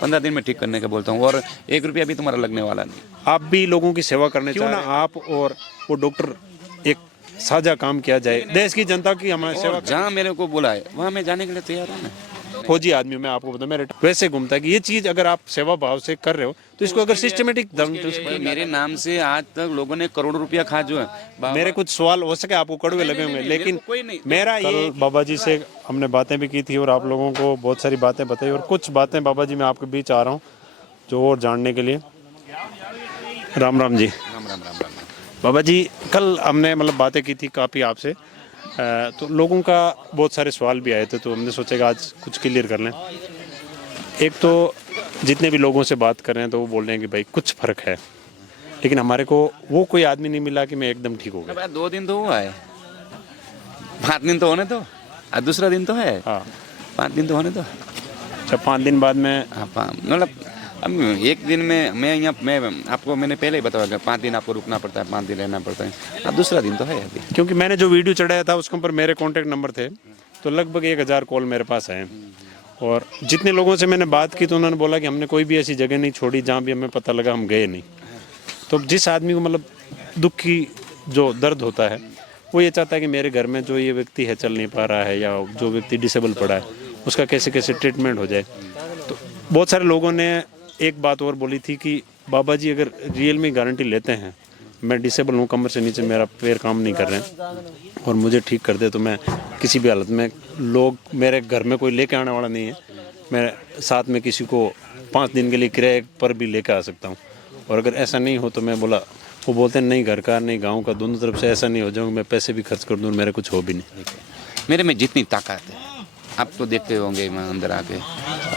15 दिन में ठीक करने का बोलता हूँ, और 1 रुपया भी तुम्हारा लगने वाला नहीं। आप भी लोगों की सेवा करने क्यों ना आप और वो डॉक्टर एक साझा काम किया जाए, देश की जनता की हमारी सेवा। जहाँ मेरे को बुला है वहाँ मैं जाने के लिए तैयार हूँ ना। फौजी आदमी मैं आपको बताऊं, मेरे वैसे घूमता है कि ये चीज अगर आप सेवा भाव से कर रहे हो तो इसको अगर सिस्टमेटिक ढंग से। मेरे नाम से आज तक लोगों ने करोड़ों रुपया खा जो है। मेरे कुछ सवाल हो सके आपको कड़वे लगे होंगे, लेकिन मेरा ये बाबा जी से हमने बातें भी की थी और आप लोगों को बहुत सारी बातें बताई, और कुछ बातें बाबा जी मैं आपके बीच आ रहा हूँ जो और जानने के लिए। राम राम जी। राम राम राम राम। बाबा जी, कल हमने मतलब बातें की थी काफ़ी आपसे, तो लोगों का बहुत सारे सवाल भी आए थे, तो हमने सोचा कि आज कुछ क्लियर कर लें। एक तो जितने भी लोगों से बात कर रहे हैं तो वो बोल रहे हैं कि भाई कुछ फ़र्क है, लेकिन हमारे को वो कोई आदमी नहीं मिला कि मैं एकदम ठीक हो गया। 2 दिन तो हुआ है, 5 दिन तो होने दो, आज दूसरा दिन तो है। हाँ, 5 दिन तो होने दो। अच्छा 5 दिन बाद में। हाँ, मतलब अब 1 दिन में मैं आपको मैंने पहले ही बताया 5 दिन आपको रुकना पड़ता है, 5 दिन रहना पड़ता है। अब दूसरा दिन तो है अभी। क्योंकि मैंने जो वीडियो चढ़ाया था उसके ऊपर मेरे कॉन्टैक्ट नंबर थे, तो लगभग 1000 कॉल मेरे पास आए, और जितने लोगों से मैंने बात की तो उन्होंने बोला कि हमने कोई भी ऐसी जगह नहीं छोड़ी जहाँ भी हमें पता लगा हम गए नहीं। तो जिस आदमी को मतलब दुख की जो दर्द होता है वो ये चाहता है कि मेरे घर में जो ये व्यक्ति है चल नहीं पा रहा है, या जो व्यक्ति डिसेबल पड़ा है उसका कैसे कैसे ट्रीटमेंट हो जाए। तो बहुत सारे लोगों ने एक बात और बोली थी कि बाबा जी अगर रियल में गारंटी लेते हैं, मैं डिसेबल हूँ, कमर से नीचे मेरा पैर काम नहीं कर रहे हैं और मुझे ठीक कर दे, तो मैं किसी भी हालत में, लोग मेरे घर में कोई लेके आने वाला नहीं है, मैं साथ में किसी को 5 दिन के लिए किराए पर भी लेके आ सकता हूँ। और अगर ऐसा नहीं हो तो मैं बोला, वो बोलते हैं नहीं घर का नहीं गाँव का, दोनों तरफ से ऐसा नहीं हो जाऊँगा, मैं पैसे भी खर्च कर दूँ, मेरे कुछ हो भी नहीं। मेरे में जितनी ताकत है आप तो देखते होंगे मैं अंदर आके।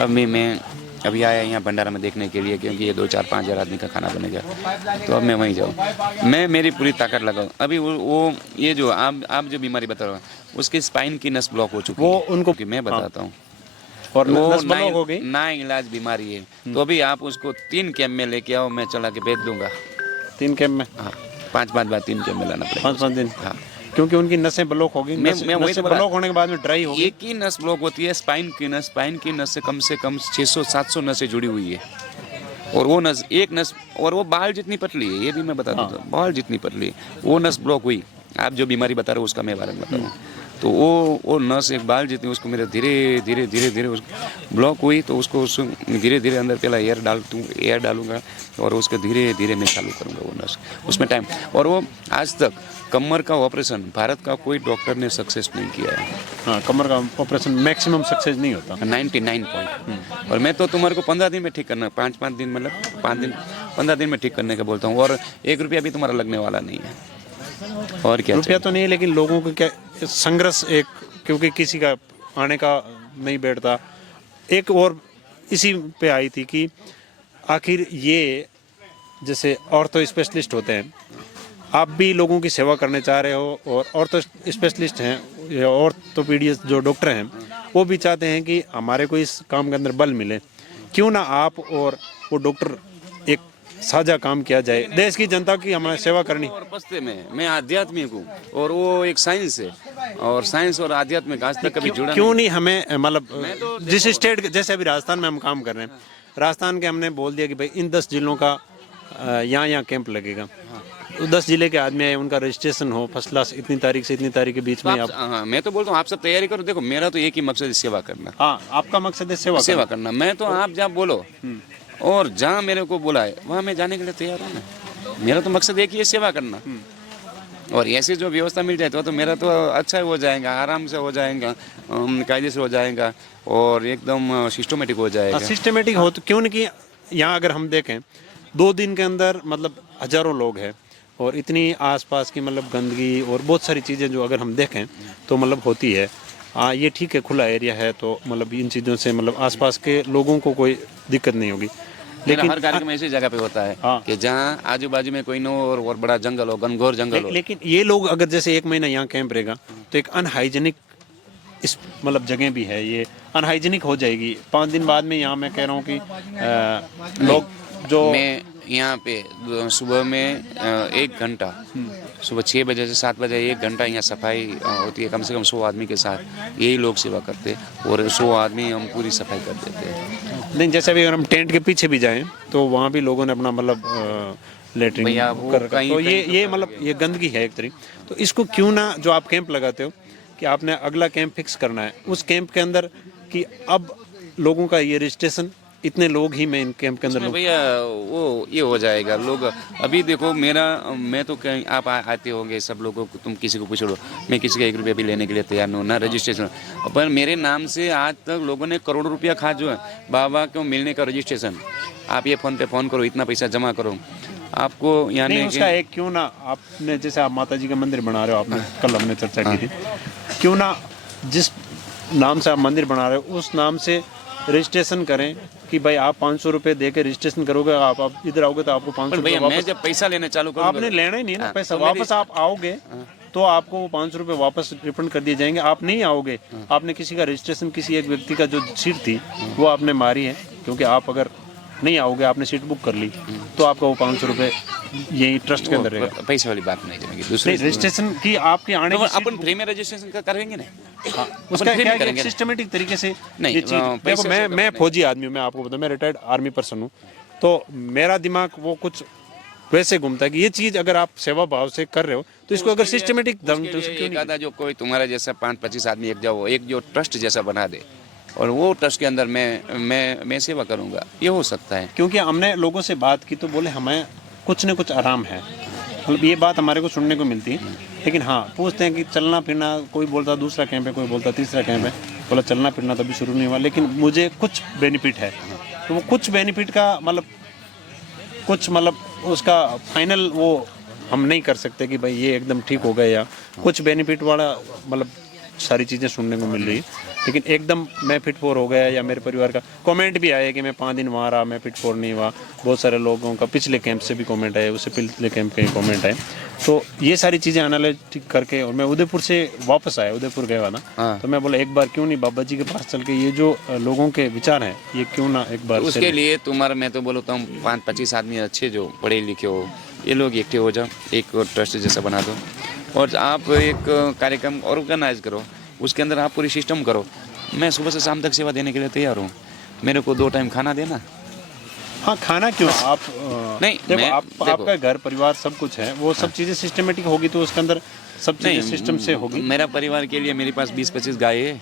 अब मैं अभी आया यहाँ भंडारा में देखने के लिए, क्योंकि ये 2-4-5 हज़ार आदमी का खाना बनेगा, तो अब मैं वहीं जाऊँ, मैं मेरी पूरी ताकत लगाऊँ। अभी वो ये जो आप जो बीमारी बता रहे हो उसकी स्पाइन की नस ब्लॉक हो चुकी है, वो उनको कि मैं बताता हूँ, और वो नस ब्लॉक हो गई, ना इलाज बीमारी है। तो अभी आप उसको 3 कैंप में लेके आओ, मैं चला के भेज दूंगा। 3 कैंप में? हाँ, 5-5 बार 3 कैंप में लाना पड़ेगा। 5-5 दिन? हाँ, क्योंकि उनकी नसें ब्लॉक हो गई। मैं वही तो ब्लॉक होने के बाद में ड्राई हो गई। एक ही नस ब्लॉक होती है, स्पाइन की नस से कम 600-700 नसें जुड़ी हुई है, और वो नस एक नस, और वो बाल जितनी पतली है, ये भी मैं बता दूँ, बाल जितनी पतली है, वो नस ब्लॉक हुई। आप जो बीमारी बता रहे हो उसका मैं बारे में बता रहा हूँ। तो वो नस एक बाल जितनी, उसको मेरे धीरे धीरे ब्लॉक हुई, तो उसको धीरे धीरे अंदर पहला एयर डालूंगा, और उसके धीरे धीरे मैं चालू करूँगा वो नस, उसमें टाइम। और वो आज तक कमर का ऑपरेशन भारत का कोई डॉक्टर ने सक्सेस नहीं किया है। हाँ, कमर का ऑपरेशन मैक्सिमम सक्सेस नहीं होता, 99 पॉइंट। और मैं तो तुम्हारे को 15 दिन में ठीक करना, 5-5 दिन, मतलब 5 दिन 15 दिन में ठीक करने का बोलता हूँ, और 1 रुपया भी तुम्हारा लगने वाला नहीं है। और क्या रुपया तो नहीं, लेकिन लोगों को क्या संघर्ष एक, क्योंकि किसी का आने का नहीं बैठता। एक और इसी पे आई थी कि आखिर ये जैसे ऑर्थो स्पेशलिस्ट होते हैं, आप भी लोगों की सेवा करने चाह रहे हो, और ऑर्थो स्पेशलिस्ट हैं, ऑर्थोपीडियस जो डॉक्टर हैं वो भी चाहते हैं कि हमारे को इस काम के अंदर बल मिले, क्यों ना आप और वो डॉक्टर एक साझा काम किया जाए, देश की जनता की हमारी सेवा करनी। और पस्ते में मैं आध्यात्मिक हूँ, और वो एक साइंस है, और साइंस और आध्यात्मिक आज तक कभी जुड़ा क्यों नहीं हमें, मतलब जिस स्टेट, जैसे अभी राजस्थान में हम काम कर रहे हैं, राजस्थान के हमने बोल दिया कि भाई इन 10 जिलों का यहाँ कैंप लगेगा, तो 10 जिले के आदमी आए, उनका रजिस्ट्रेशन हो फर्स्ट क्लास, इतनी तारीख से इतनी तारीख के बीच में आप। हाँ, मैं तो बोलता हूँ आप सब तैयारी करो। देखो मेरा तो एक ही मकसद है, सेवा करना। हाँ, आपका मकसद है सेवा करना। मैं तो आप जहाँ बोलो और जहाँ मेरे को बुलाए वहाँ मैं जाने के लिए तैयार हूँ ना। मेरा तो मकसद एक ही है, सेवा करना। और ऐसी जो व्यवस्था मिल जाए तो मेरा तो अच्छा हो जाएगा, आराम से हो जाएगा, कायदे से हो जाएगा, और एकदम सिस्टमेटिक हो जाएगा। सिस्टमेटिक हो तो क्यों नहीं कि यहाँ अगर हम देखें 2 दिन के अंदर मतलब हजारों लोग हैं, और इतनी आसपास की मतलब गंदगी और बहुत सारी चीज़ें जो अगर हम देखें तो मतलब होती है। हाँ, ये ठीक है, खुला एरिया है, तो मतलब इन चीज़ों से मतलब आसपास के लोगों को कोई दिक्कत नहीं होगी। लेकिन हर कार्यक्रम ऐसी जगह पे होता है। हाँ। कि जहाँ आजू बाजू में कोई न हो और बड़ा जंगल हो, घनघोर जंगल हो। लेकिन ये लोग अगर जैसे 1 महीना यहाँ कैंप रहेगा तो एक अनहाइजीनिक इस मतलब जगह भी है, ये अनहाइजीनिक हो जाएगी। 5 दिन बाद में यहाँ मैं कह रहा हूँ कि लोग जो, मैं यहाँ पे सुबह में 1 घंटा, सुबह 6 बजे से 7 बजे 1 घंटा यहाँ सफाई होती है, कम से कम 100 आदमी के साथ यही लोग सेवा करते, और 100 आदमी हम पूरी सफाई कर देते हैं। नहीं, जैसे अभी अगर हम टेंट के पीछे भी जाएं तो वहाँ भी लोगों ने अपना मतलब लेटरिन भैया, वो कर रखा। कहीं- तो कहीं ये मतलब ये गंदगी है एक तरीके। तो इसको क्यों ना, जो आप कैंप लगाते हो कि आपने अगला कैंप फिक्स करना है, उस कैंप के अंदर कि अब लोगों का ये रजिस्ट्रेशन, इतने लोग ही मैं इन कैंप के अंदर उसमें भैया वो ये हो जाएगा। लोग अभी देखो मैं तो कहीं आप आते होंगे सब लोगों को, तुम किसी को पूछ लो, मैं किसी का 1 रुपया भी लेने के लिए तैयार नहीं हूँ, ना रजिस्ट्रेशन। पर मेरे नाम से आज तक लोगों ने करोड़ों रुपया खा जो है बाबा को मिलने का रजिस्ट्रेशन। आप ये फ़ोन पे फ़ोन करो, इतना पैसा जमा करो, आपको नहीं, यानी उसका एक क्यों ना, आपने जैसे आप माता जी का मंदिर बना रहे हो, आपने कल हमने चर्चा की थी, क्यों ना जिस नाम से आप मंदिर बना रहे हो उस नाम से रजिस्ट्रेशन करें कि भाई आप 500 रुपये दे के रजिस्ट्रेशन करोगे, आप इधर आओगे तो आपको 500 भैया रुपये मैं वापस, जब पैसा लेने चालू करूँगा आपने लेना ही नहीं ना पैसा, तो मेरी- वापस आप आओगे तो आपको वो 500 रुपये वापस रिफंड कर दिए जाएंगे। आप नहीं आओगे, आपने किसी का रजिस्ट्रेशन, किसी एक व्यक्ति का जो सीट थी वो आपने मारी है, क्योंकि आप अगर नहीं आओगे, आपने सीट बुक कर ली, तो आपका वो 500 रुपये यही ट्रस्ट के अंदर रहेगा। पैसे वाली बात नहीं चलेगी। नहीं, दूसरी रजिस्ट्रेशन की आपके आने तो की अपन फ्री में रजिस्ट्रेशन करेंगे ना, उसका फ्री में क्या है, करेंगे एक ना। सिस्टमेटिक तरीके से नहीं, ये चीज। देखो, पैसे मैं से तो मैं नहीं। फौजी आदमी हूँ, मैं आपको बताऊँ, मैं रिटायर्ड आर्मी पर्सन हूँ, तो मेरा दिमाग वो कुछ वैसे घूमता है कि ये चीज अगर आप सेवा भाव से कर रहे हो तो इसको अगर सिस्टमेटिक ढंग से क्यों एक नहीं। आधा जो कोई तुम्हारा जैसा 5-25 आदमी एक जो ट्रस्ट जैसा बना दे, और वो ट्रस्ट के अंदर मैं सेवा करूंगा, ये हो सकता है। क्योंकि हमने लोगों से बात की तो बोले हमें कुछ न कुछ आराम है, मतलब ये बात हमारे को सुनने को मिलती है। लेकिन हाँ, पूछते हैं कि चलना फिरना, कोई बोलता दूसरा कैंप है, कोई बोलता तीसरा कैंप है, बोला चलना फिरना तो अभी शुरू नहीं हुआ, लेकिन मुझे कुछ बेनिफिट है। तो वो कुछ बेनिफिट का मतलब कुछ मतलब उसका फाइनल वो हम नहीं कर सकते कि भाई ये एकदम ठीक हो गया, या कुछ बेनिफिट वाला मतलब सारी चीज़ें सुनने को मिल रही है। लेकिन एकदम मैं फिट फोर हो गया, या मेरे परिवार का कमेंट भी आया कि मैं 5 दिन वहाँ रहा, मैं फिट फोर नहीं हुआ। बहुत सारे लोगों का पिछले कैंप से भी कमेंट आए, उससे पिछले कैंप के कमेंट आए। तो ये सारी चीज़ें एनालिटिक करके, और मैं उदयपुर से वापस आया, उदयपुर गया ना, हाँ। तो मैं बोला एक बार क्यों नहीं बाबा जी के पास चल के ये जो लोगों के विचार हैं ये क्यों ना एक बार उसके लिए तुम्हारा, मैं तो बोलता हूँ 5-25 आदमी अच्छे जो पढ़े लिखे हो, ये लोग इकट्ठे हो जाओ, एक ट्रस्ट जैसा बना दो, और आप एक कार्यक्रम ऑर्गेनाइज करो, उसके अंदर आप पूरी सिस्टम करो। मैं सुबह से शाम तक सेवा देने के लिए तैयार हूँ, मेरे को 2 टाइम खाना देना। हाँ, खाना क्यों आप नहीं, देखो, आपका घर परिवार सब कुछ है, वो सब चीज़ें सिस्टमेटिक होगी तो उसके अंदर सब चीज़ें सिस्टम से होगी। मेरा परिवार के लिए मेरे पास 20-25 गाय है,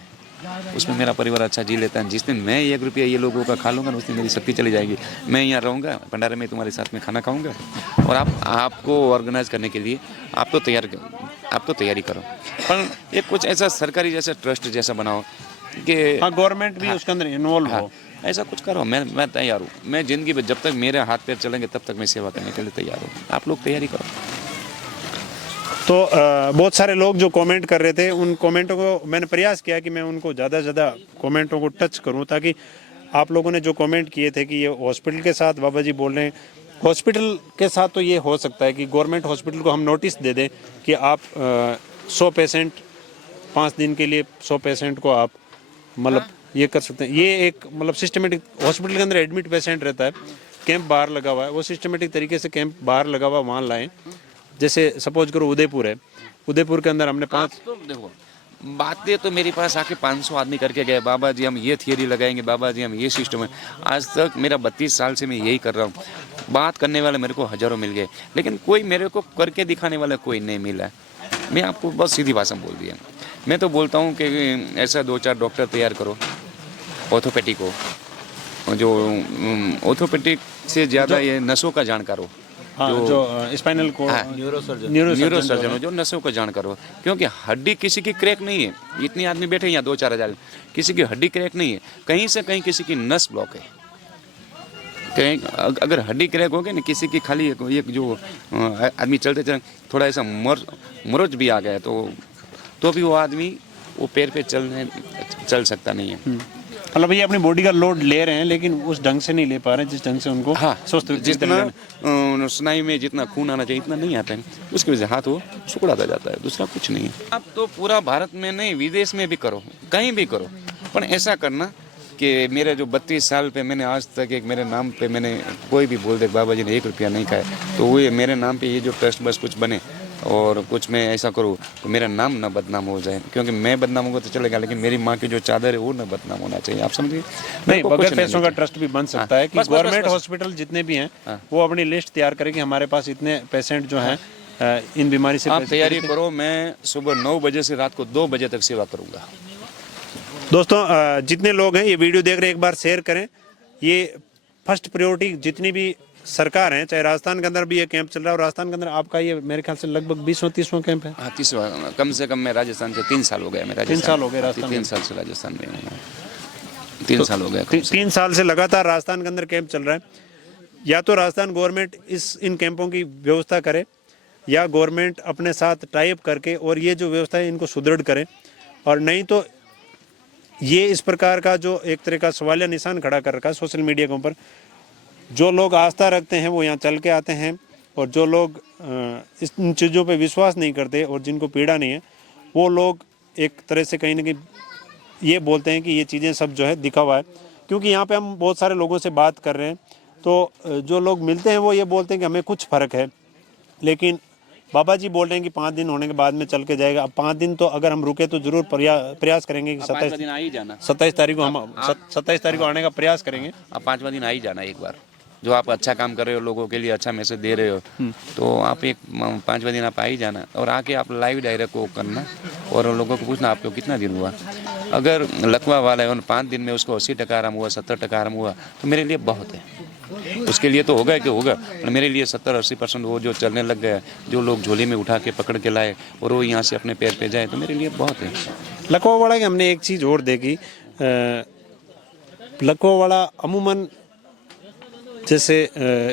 उसमें मेरा परिवार अच्छा जी लेता है। जिस दिन मैं 1 रुपया ये लोगों का खा लूँगा, उस दिन मेरी शक्ति चली जाएगी। मैं यहाँ रहूँगा भंडारे में, तुम्हारे साथ में खाना खाऊँगा, और आपको ऑर्गेनाइज करने के लिए आप तो तैयारी करो। पर एक कुछ ऐसा सरकारी जैसा ट्रस्ट जैसा बनाओ कि हाँ, गवर्नमेंट भी उसके अंदर इन्वॉल्व हो। ऐसा कुछ करो। मैं तैयार हूँ। मैं ज़िंदगी में जब तक मेरे हाथ पैर चलेंगे तब तक मैं सेवा करने के लिए तैयार हूँ। आप लोग तैयारी करो। तो बहुत सारे लोग जो कमेंट कर रहे थे, उन कमेंटों को मैंने प्रयास किया कि मैं उनको ज़्यादा से ज़्यादा कमेंटों को टच करूं, ताकि आप लोगों ने जो कमेंट किए थे कि ये हॉस्पिटल के साथ बाबा जी बोल रहे हैं, हॉस्पिटल के साथ तो ये हो सकता है कि गवर्नमेंट हॉस्पिटल को हम नोटिस दे दें कि आप 100 पेशेंट 5 दिन के लिए 100 पेशेंट को आप मतलब ये कर सकते हैं। ये एक मतलब सिस्टमेटिक, हॉस्पिटल के अंदर एडमिट पेशेंट रहता है, कैंप बाहर लगा हुआ है, वो सिस्टमेटिक तरीके से कैंप बाहर लगा हुआ वहाँ लाएं। जैसे सपोज करो उदयपुर है, उदयपुर के अंदर हमने 5 तो देखो, बातें तो मेरे पास आके 500 आदमी करके गए, बाबा जी हम ये थियरी लगाएंगे, बाबा जी हम ये सिस्टम है। आज तक मेरा 32 साल से मैं यही कर रहा हूँ। बात करने वाले मेरे को हजारों मिल गए, लेकिन कोई मेरे को करके दिखाने वाला कोई नहीं मिला। मैं आपको बहुत सीधी भाषा में बोल दिया। मैं तो बोलता हूँ कि ऐसा 2-4 डॉक्टर तैयार करो ऑर्थोपेडिक हो, जो ऑर्थोपेडिक से ज़्यादा ये नसों का जानकार हो, हाँ, जो स्पाइनल को न्यूरोसर्जन हो, जो नसों का जानकार हो। क्योंकि हड्डी किसी की क्रैक नहीं है। इतनी आदमी बैठे यहाँ 2-4 हज़ार, किसी की हड्डी क्रैक नहीं है, कहीं से कहीं किसी की नस ब्लॉक है। कहीं अगर हड्डी क्रैक हो गई ना किसी की, खाली एक जो आदमी चलते चलते थोड़ा ऐसा मरोज भी आ गया तो भी वो आदमी वो पैर पे चल सकता नहीं है। मतलब भैया अपनी बॉडी का लोड ले रहे हैं, लेकिन उस ढंग से नहीं ले पा रहे हैं जिस ढंग से उनको स्वस्थ जितना स्नायु में जितना खून आना चाहिए इतना नहीं आता है, उसकी वजह से हाथ वो सुकड़ाता जाता है, दूसरा कुछ नहीं है। आप तो पूरा भारत में नहीं, विदेश में भी करो, कहीं भी करो, पर ऐसा करना कि मेरे जो 32 साल पे मैंने आज तक एक मेरे नाम पे मैंने कोई भी बोल दे बाबा जी ने 1 रुपया नहीं खाया, तो वो मेरे नाम पे ये जो ट्रस्ट बस कुछ बने, और कुछ मैं ऐसा करूँ तो मेरा नाम ना बदनाम हो जाए, क्योंकि मैं बदनाम होगा तो चलेगा, लेकिन मेरी माँ की जो चादर है वो ना बदनाम होना चाहिए। आप समझिए? नहीं, बगैर पैसों का ट्रस्ट भी बन सकता है कि बस, बस, बस, गवर्नमेंट बस। हॉस्पिटल जितने भी हैं वो अपनी लिस्ट तैयार करें कि हमारे पास इतने पेशेंट जो हैं इन बीमारी से आप तैयारी करो, मैं सुबह 9 बजे से रात को 2 बजे तक सेवा करूँगा। दोस्तों जितने लोग हैं ये वीडियो देख रहे हैं एक बार शेयर करें। ये फर्स्ट प्रायोरिटी जितनी भी सरकार है, चाहे राजस्थान के अंदर भी ये कैंप चल रहा है, और राजस्थान के अंदर आपका ये मेरे ख्याल से लगभग 20वां कैंप है। हाँ, 30वां, कम से कम मैं राजस्थान से 3 साल हो गया। मैं 3 साल हो गए राजस्थान 3 साल से राजस्थान में हूँ। 3 साल हो गया। 3 साल से लगातार राजस्थान के अंदर कैंप चल रहा है। या तो राजस्थान गवर्नमेंट इन कैंपों की व्यवस्था करे, या गवर्नमेंट अपने साथ टाई अप करके और ये जो व्यवस्था है इनको सुदृढ़ करे, और नहीं तो ये इस प्रकार का जो एक तरह का सवालिया निशान खड़ा कर रखा है सोशल मीडिया के ऊपर। जो लोग आस्था रखते हैं वो यहाँ चल के आते हैं, और जो लोग इन चीज़ों पे विश्वास नहीं करते और जिनको पीड़ा नहीं है वो लोग एक तरह से कहीं ना कहीं ये बोलते हैं कि ये चीज़ें सब जो है दिखावा है। क्योंकि यहाँ पे हम बहुत सारे लोगों से बात कर रहे हैं तो जो लोग मिलते हैं वो ये बोलते हैं कि हमें कुछ फ़र्क है, लेकिन बाबा जी बोल रहे हैं कि 5 दिन होने के बाद में चल के जाएगा। अब 5 दिन तो अगर हम रुके तो जरूर प्रयास करेंगे कि 5वां दिन आ ही जाना। 27 तारीख को हम 27 तारीख को आने का प्रयास करेंगे। आप 5वां दिन आ ही जाना एक बार। जो आप अच्छा काम कर रहे हो, लोगों के लिए अच्छा मैसेज दे रहे हो, तो आप 5वां दिन आप आ ही जाना, और आके आप लाइव डायरेक्ट को करना और लोगों को पूछना आपको कितना दिन हुआ। अगर लकवा वाला है और 5 दिन में उसको 80% आराम हुआ, 70% आराम हुआ, तो मेरे लिए बहुत है। उसके लिए तो होगा कि होगा, पर मेरे लिए 70-80% वो जो चलने लग गया, जो लोग झोली में उठा के पकड़ के लाए और वो यहाँ से अपने पैर पे जाए, तो मेरे लिए बहुत है। लखवावाड़ा की हमने एक चीज़ और देखी, लखवावाड़ा अमूमन जैसे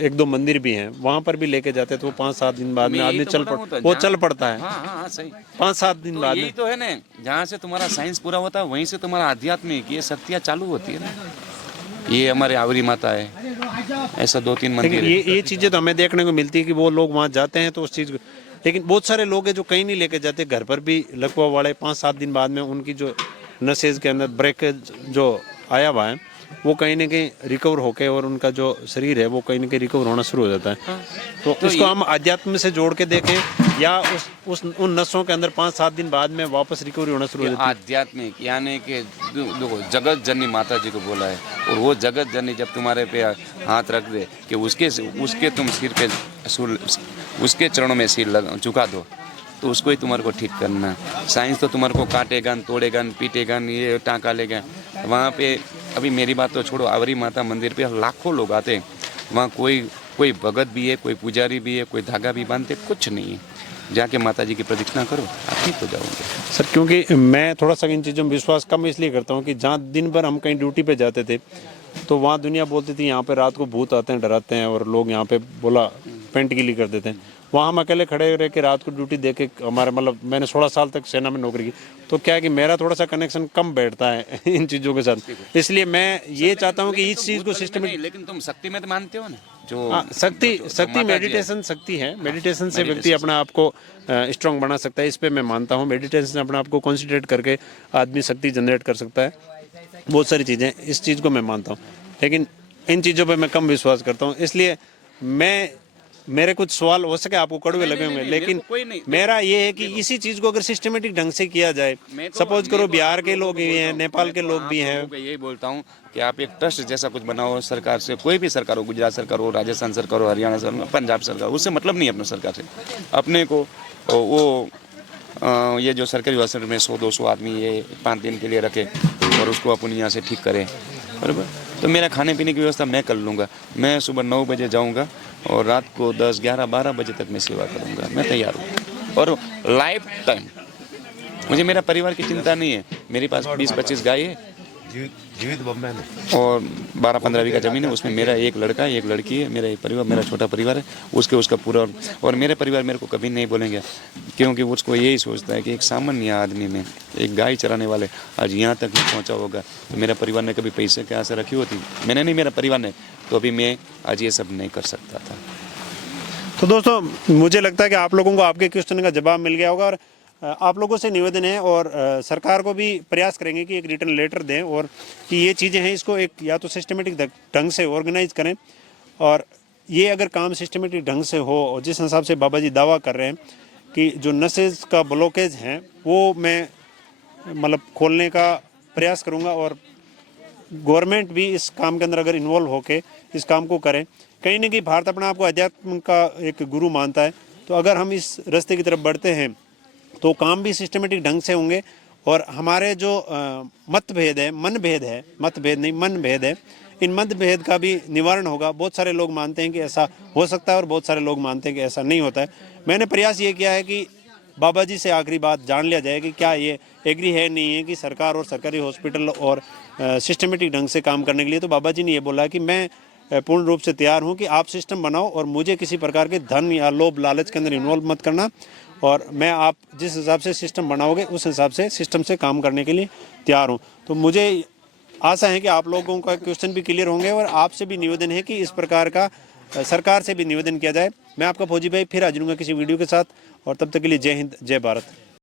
1-2 मंदिर भी हैं वहाँ पर भी लेके जाते हैं तो 5-7 दिन बाद में आदमी चल पड़ता है। हाँ, हाँ, सही। 5-7 दिन तो बाद यही में तो है ना, जहाँ से तुम्हारा साइंस पूरा होता है वहीं से तुम्हारा आध्यात्मिक ये शक्तियाँ चालू होती है ना। ये हमारे आवरी माता है, ऐसा 2-3 मंदिर लेकिन है। ये चीज़ें तो हमें देखने को मिलती है कि वो लोग वहाँ जाते हैं तो उस चीज़ को, लेकिन बहुत सारे लोग हैं जो कहीं नहीं लेके जाते, घर पर भी लकवा वाले 5-7 दिन बाद में उनकी जो नसेज के अंदर ब्रेकेज जो आया हुआ है वो कहीं ना कहीं रिकवर होके और उनका जो शरीर है वो कहीं ना कहीं रिकवर होना शुरू हो जाता है। हाँ। तो इसको हम अध्यात्म से जोड़ के देखें, या उन नसों के अंदर 5-7 दिन बाद में वापस रिकवरी होना शुरू हो जाती है। आध्यात्मिक यानी कि देखो, जगत जननी माता जी को बोला है, और वो जगत जननी जब तुम्हारे पे हाथ रख दे कि उसके तुम सिर पे उसके चरणों में सिर झुका दो, तो उसको ही तुम्हारे को ठीक करना। साइंस तो तुम्हारे को काटेगा, तोड़ेगा, पीटेगा, ये टाँका लेगा। वहाँ पे अभी मेरी बात तो छोड़ो, आवरी माता मंदिर पे लाखों लोग आते हैं। वहाँ कोई भगत भी है, कोई पुजारी भी है, कोई धागा भी बांधते, कुछ नहीं है। जाके माता जी की प्रदक्षिणा करो, आप ठीक हो जाओगे। सर क्योंकि मैं थोड़ा सा इन चीज़ों में विश्वास कम इसलिए करता हूँ कि जहाँ दिन भर हम कहीं ड्यूटी पे जाते थे तो वहाँ दुनिया बोलती थी यहाँ पे रात को भूत आते हैं, डराते हैं, और लोग यहाँ पे बोला पेंट गिली कर देते हैं। वहाँ हम अकेले खड़े रह के रात को ड्यूटी दे के हमारे मतलब मैंने 16 साल तक सेना में नौकरी की, तो क्या है कि मेरा थोड़ा सा कनेक्शन कम बैठता है इन चीज़ों के साथ। इसलिए मैं ये चाहता हूँ कि इस चीज़ को सिस्टमेटिक, लेकिन तुम शक्ति में तो मानते हो ना, जो शक्ति मेडिटेशन शक्ति है। मेडिटेशन से व्यक्ति अपने आप को स्ट्रांग बना सकता है, इस पे मैं मानता हूँ। मेडिटेशन से अपने आप को कॉन्सेंट्रेट करके आदमी शक्ति जनरेट कर सकता है, बहुत सारी चीज़ें, इस चीज़ को मैं मानता हूँ। लेकिन इन चीज़ों पे मैं कम विश्वास करता हूँ, इसलिए मेरे कुछ सवाल हो सके आपको कड़वे लगे होंगे, लेकिन मेरा ये है कि इसी चीज़ को अगर सिस्टमेटिक ढंग से किया जाए, सपोज करो बिहार के लोग भी हैं, नेपाल के लोग भी हैं। यही बोलता हूँ कि आप एक ट्रस्ट जैसा कुछ बनाओ सरकार से, कोई भी सरकार हो, गुजरात सरकार हो, राजस्थान सरकार हो, हरियाणा सरकार, पंजाब सरकार, उससे मतलब नहीं है अपने सरकार से। अपने को वो ये जो सरकारी हॉस्पिटल में 100-200 आदमी ये 5 दिन के लिए रखे और उसको अपन यहाँ से ठीक करें, बराबर। तो मेरा खाने पीने की व्यवस्था मैं कर लूँगा। मैं सुबह 9 बजे जाऊँगा और रात को 10, 11, 12 बजे तक मैं सेवा करूँगा। मैं तैयार हूँ, और लाइफ टाइम मुझे मेरा परिवार की चिंता नहीं है। मेरे पास 20-25 गाय है जीवित बम्बे में, और 12-15 बीघा जमीन है। उसमें मेरा एक लड़का है, एक लड़की है। मेरा एक परिवार, मेरा छोटा परिवार है, उसका पूरा। और मेरे परिवार मेरे को कभी नहीं बोलेंगे, क्योंकि उसको यही सोचता है कि एक सामान्य आदमी में एक गाय चराने वाले आज यहाँ तक नहीं पहुँचा होगा। तो मेरा परिवार ने कभी पैसे की आशा रखी होती, मैंने नहीं, मेरा परिवार ने, तो अभी मैं आज ये सब नहीं कर सकता था। तो दोस्तों मुझे लगता है कि आप लोगों को आपके क्वेश्चन का जवाब मिल गया होगा, और आप लोगों से निवेदन है और सरकार को भी प्रयास करेंगे कि एक रिटर्न लेटर दें, और कि ये चीज़ें हैं इसको एक या तो सिस्टमेटिक ढंग से ऑर्गेनाइज करें, और ये अगर काम सिस्टमेटिक ढंग से हो और जिस हिसाब से बाबा जी दावा कर रहे हैं कि जो नसेज का ब्लॉकेज है वो मैं मतलब खोलने का प्रयास करूँगा, और गवर्नमेंट भी इस काम के अंदर अगर इन्वॉल्व होके इस काम को करें। कहीं ना कहीं भारत अपने आप को अध्यात्म का एक गुरु मानता है, तो अगर हम इस रास्ते की तरफ बढ़ते हैं तो काम भी सिस्टमेटिक ढंग से होंगे, और हमारे जो मतभेद है, मनभेद है, मतभेद नहीं मनभेद है, इन मतभेद का भी निवारण होगा। बहुत सारे लोग मानते हैं कि ऐसा हो सकता है और बहुत सारे लोग मानते हैं कि ऐसा नहीं होता है। मैंने प्रयास ये किया है कि बाबा जी से आखिरी बात जान लिया जाए कि क्या ये एग्री है नहीं है कि सरकार और सरकारी हॉस्पिटल और सिस्टमेटिक ढंग से काम करने के लिए। तो बाबा जी ने ये बोला कि मैं पूर्ण रूप से तैयार हूँ कि आप सिस्टम बनाओ और मुझे किसी प्रकार के धन या लोभ लालच के अंदर इन्वॉल्व मत करना, और मैं आप जिस हिसाब से सिस्टम बनाओगे उस हिसाब से सिस्टम से काम करने के लिए तैयार हूँ। तो मुझे आशा है कि आप लोगों का क्वेश्चन भी क्लियर होंगे, और आपसे भी निवेदन है कि इस प्रकार का सरकार से भी निवेदन किया जाए। मैं आपका फौजी भाई फिर हाजिर हूँगा किसी वीडियो के साथ, और तब तक के लिए जय हिंद, जय भारत।